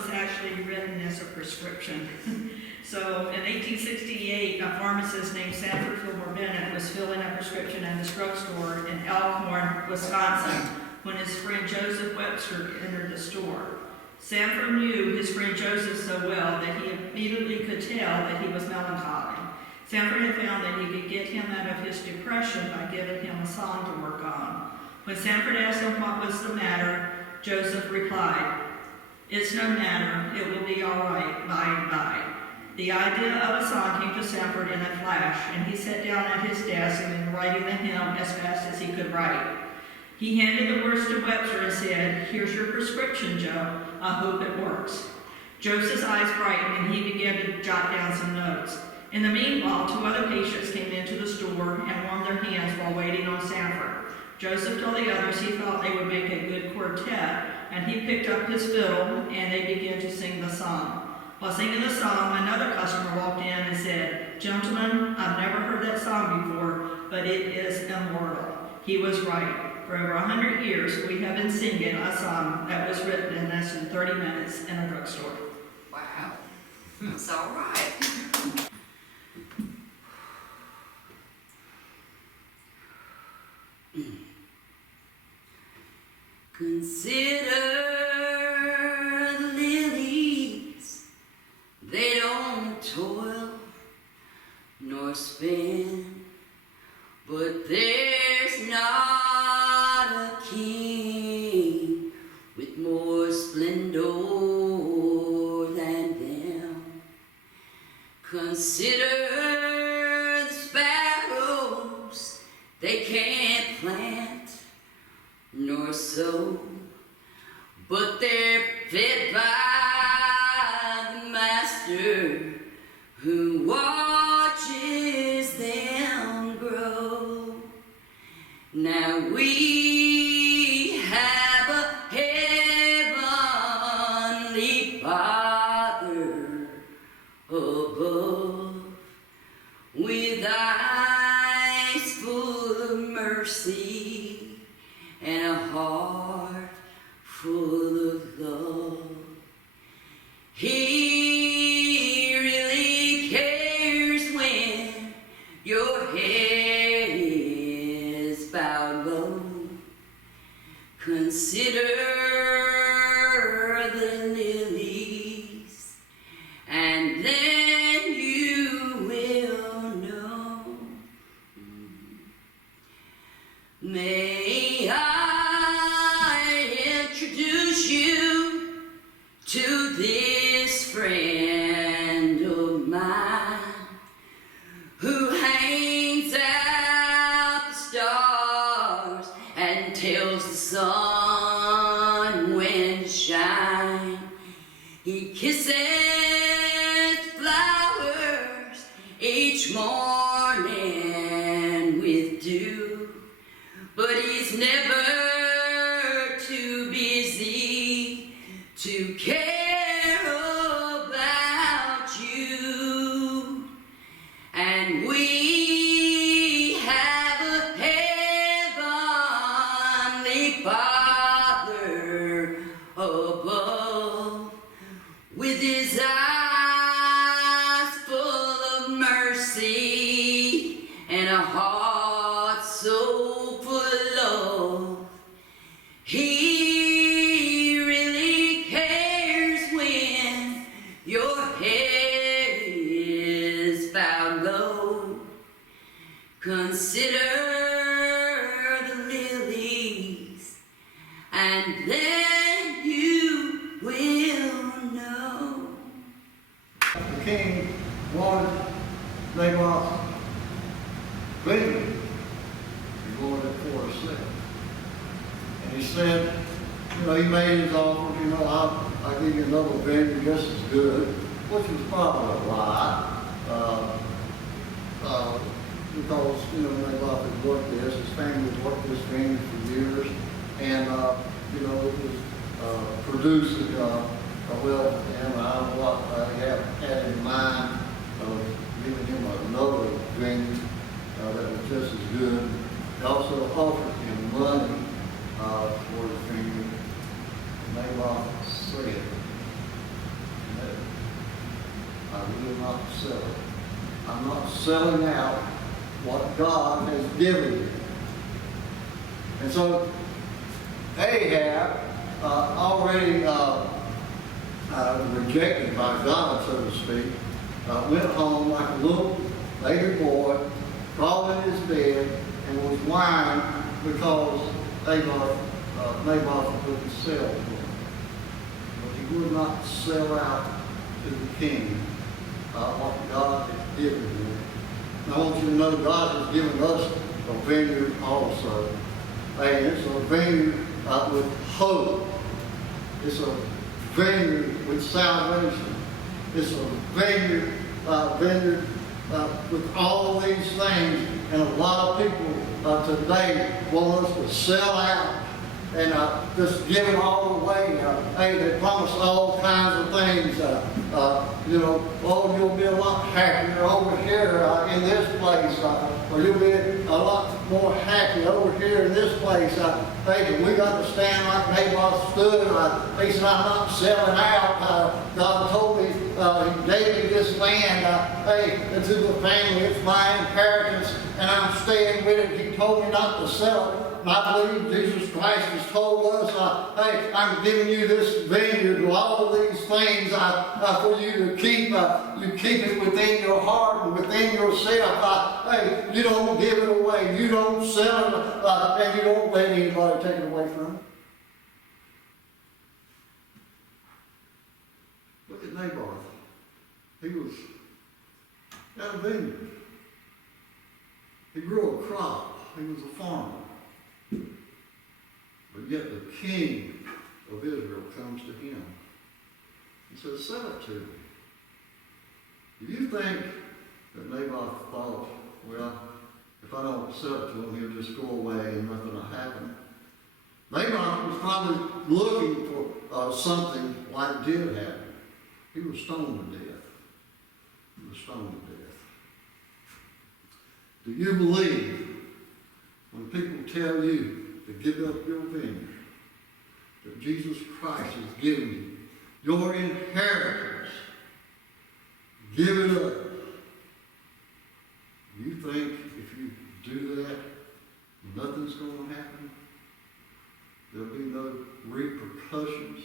was actually written as a prescription. So in 1868, a pharmacist named Sanford Fillmore Bennett was filling a prescription at his drugstore in Elkhorn, Wisconsin, when his friend Joseph Webster entered the store. Sanford knew his friend Joseph so well that he immediately could tell that he was melancholy. Sanford had found that he could get him out of his depression by giving him a song to work on. When Sanford asked him what was the matter, Joseph replied, "It's no matter, it will be all right by and by." The idea of a song came to Sanford in a flash, and he sat down at his desk and began writing the hymn as fast as he could write. He handed the words to Webster and said, "Here's your prescription, Joe. I hope it works." Joseph's eyes brightened, and he began to jot down some notes. In the meanwhile, 2 other patients came into the store and warmed their hands while waiting on Sanford. Joseph told the others he thought they would make a good quartet, and he picked up his fiddle, and they began to sing the song. While singing the song, another customer walked in and said, "Gentlemen, I've never heard that song before, but it is immortal." He was right. For over 100 years, we have been singing a song that was written in less than 30 minutes in a drugstore. Wow, that's all right. Consider the lilies, they don't toil nor spin, but there's not a king with more splendor than them. Consider the sparrows, they can't plant nor sow, but they're fed by the Master who watches them grow. Now we have a heavenly Father above, with eyes full of mercy and a heart full of love. He really cares when your head is bowed low. Consider the lilies, and then you will know. May I introduce you to this friend of mine who hangs out the stars and tells the sun when to shine. He kisses flowers each morning with dew, but he's never too busy to care about you. And we have a heavenly Father above, with his eyes full of mercy and a heart so full of love. He really cares when your head is bowed low. Consider the lilies, and then you will know. The king wanted Naboth's vineyard. He wanted it for himself. And he said, he made his offer, I'll give you another vineyard just as good, which was probably a lie. Because, Naboth had worked this, his family had worked this vineyard for years, and, it was producing a wealth for him. I don't know what he had in mind of giving him another vineyard that was just as good. He also offered him money for his vineyard. Naboth said, will not sell it. I'm not selling out what God has given me. And so Ahab, already rejected by God, so to speak, went home like a little baby boy, crawled in his bed, and was whining because Naboth wouldn't sell to him. But he would not sell out to the king what God had given him. And I want you to know God has given us a vineyard also. And it's a vineyard with hope. It's a vineyard with salvation. It's a vineyard with all these things. And a lot of people today want us to sell out and just give it all away. They promise all kinds of things. Oh, you'll be a lot happier over here in this place, or you'll be a lot more happy over here in this place. Hey, we got to stand like Naboth stood. He said, I'm not selling out. God told me, He gave me this land, to the family. It's my inheritance, and I'm staying with it. He told me not to sell it. And I believe Jesus Christ has told us, hey, I'm giving you this vineyard with all these things for you to keep. You keep it within your heart and within yourself. Hey, you don't give it away. You don't sell it, and you don't let anybody take it away from you. Look at Naboth. He was at a vineyard. He grew a crop. He was a farmer. But yet the king of Israel comes to him and says, sell it to me. Do you think that Naboth thought, well, if I don't sell it to him, he'll just go away and nothing will happen? Naboth was probably looking for something like did happen. He was stoned to death. He was stoned to death. Do you believe when people tell you to give up your vineyard, that Jesus Christ has given you your inheritance? Give it up. You think if you do that, nothing's going to happen? There'll be no repercussions?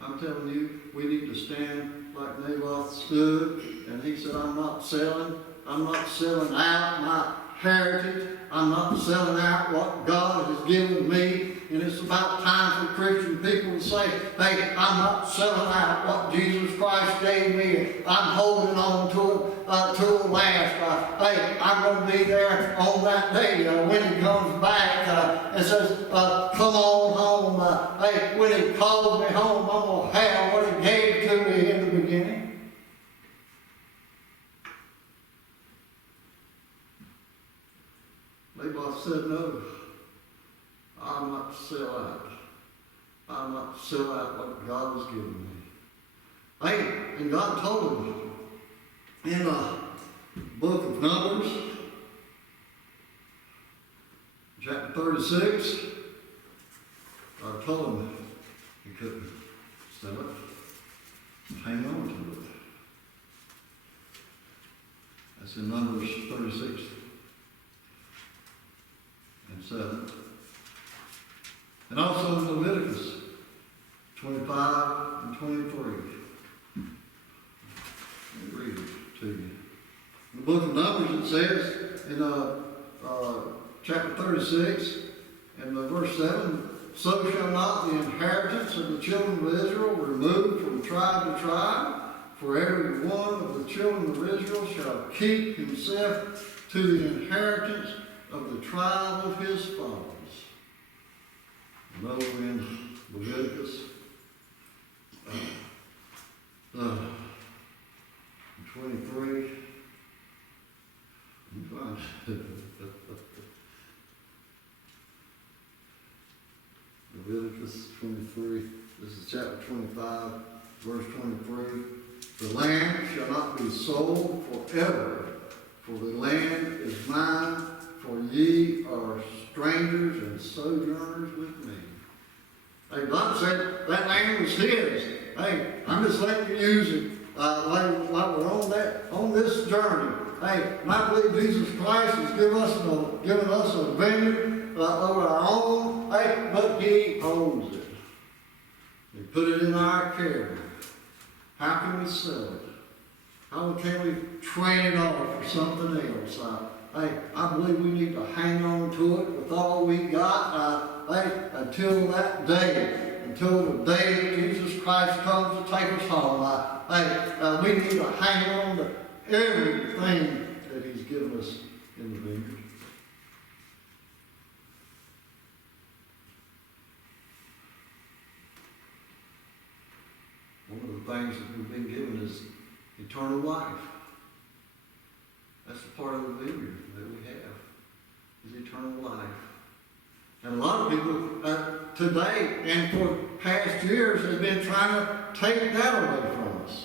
I'm telling you, we need to stand like Naboth stood, and he said, I'm not selling out my heritage. I'm not selling out what God has given me. And it's about time for Christian people to say, hey, I'm not selling out what Jesus Christ gave me. I'm holding on to it to the last. Hey, I'm going to be there on that day when He comes back and says, come on home. Hey, when He calls me home, I'm going to have what He gave to me in the beginning. Naboth said, no, I'll not sell out. I'll not sell out what God has given me. Hey, and God told him in the book of Numbers, chapter 36, God told him he couldn't sell it, hang on to it. That's in Numbers 36. And 7. And also in Leviticus 25 and 23. Let me read it to you. In the book of Numbers it says in chapter 36 and verse 7, so shall not the inheritance of the children of Israel remove from tribe to tribe, for every one of the children of Israel shall keep himself to the inheritance of the tribe of his fathers. And over in Leviticus 23. Leviticus 23. This is chapter 25, verse 23. The land shall not be sold forever, for the land is mine, for ye are strangers and sojourners with me. Hey, God said that land was His. Hey, I'm just letting you use it. like we're on this journey. Hey, and I believe Jesus Christ has given us a vineyard of our own. Hey, but He owns it. He put it in our care. How can we sell it? How can we trade it off for something else? I believe we need to hang on to it with all we got. Until that day, until the day that Jesus Christ comes to take us home. We need to hang on to everything that He's given us in the vineyard. One of the things that we've been given is eternal life. That's the part of the vineyard that we have, is eternal life. And a lot of people today and for past years have been trying to take that away from us.